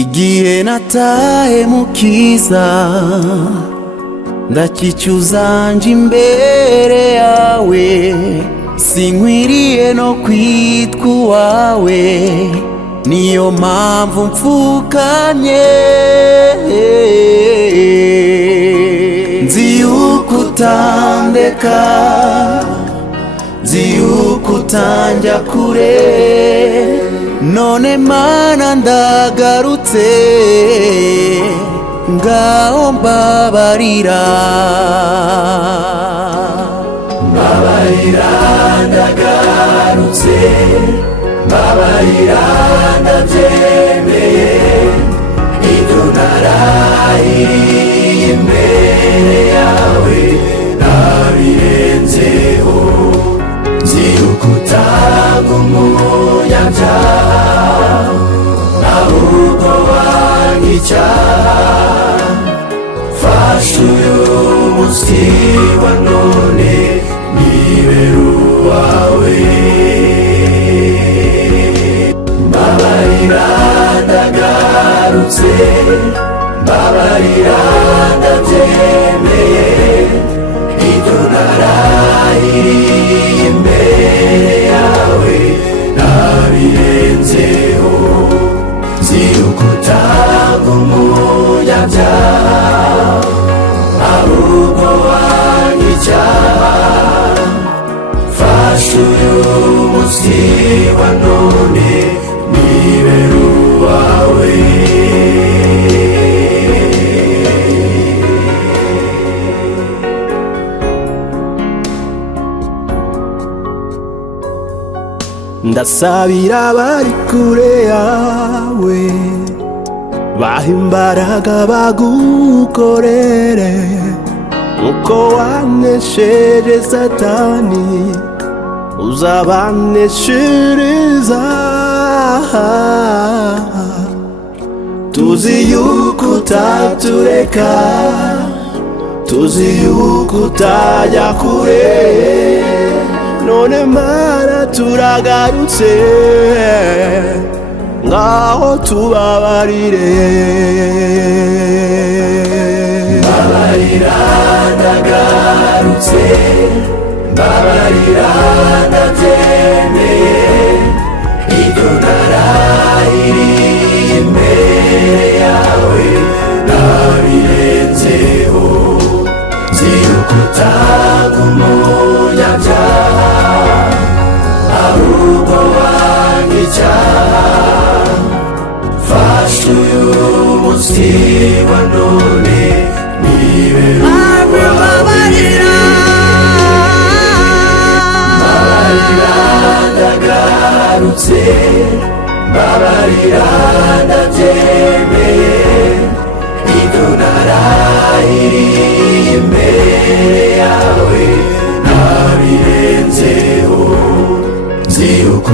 Igihe nataye mukiza ndakicuza nje imbere yawe, sinkwiriye no kwitwa uwawe, niyo mpamvu mfukamye. Nzi yuko utandeka, nzi yuko utanjya kure, none Mana ndagarutse, ngaho mbabarira. Mbabarira ndagarutse, mbabarira ndabyemeye, ibyo narahiriye imbere yawe nabirenzeho. Nzi yuko utanga umunyabyaha, ahubwo wanga icyaha. Fasha uyu munsi wa none nibere uwawe. Mbabarira ndagarutse, mbabarira ndabyemeye, ibyo narahiriye imbere yawe nabirenzeho. Nzi yuko utanga umunyabyaha, ahubwo wanga icyaha. Fasha uyu munsi wa none nibere uwawe. Ndasabira abari kure yawe, baha imbaraga bagukorere, uko wanesheje Satani uzabaneshereza. Tuzi yuko utatureka, tuzi yuko utajya kure, none Mana turagarutse, ngaho tubabarire. Mbabarira ndagarutse, mbabarira ndabyemeye, ibyo narahiriye imbere yawe nabirenzeho. Nzi yuko utanga umunyabyaha, ahubwo wanga icyaha. Fasha uyu munsi wa none nibere uwawe. Mbabarira ndagarutse, mbabarira ndabyemeye, ibyo narahiriye imbere yawe nabirenzeho. Nzi yuko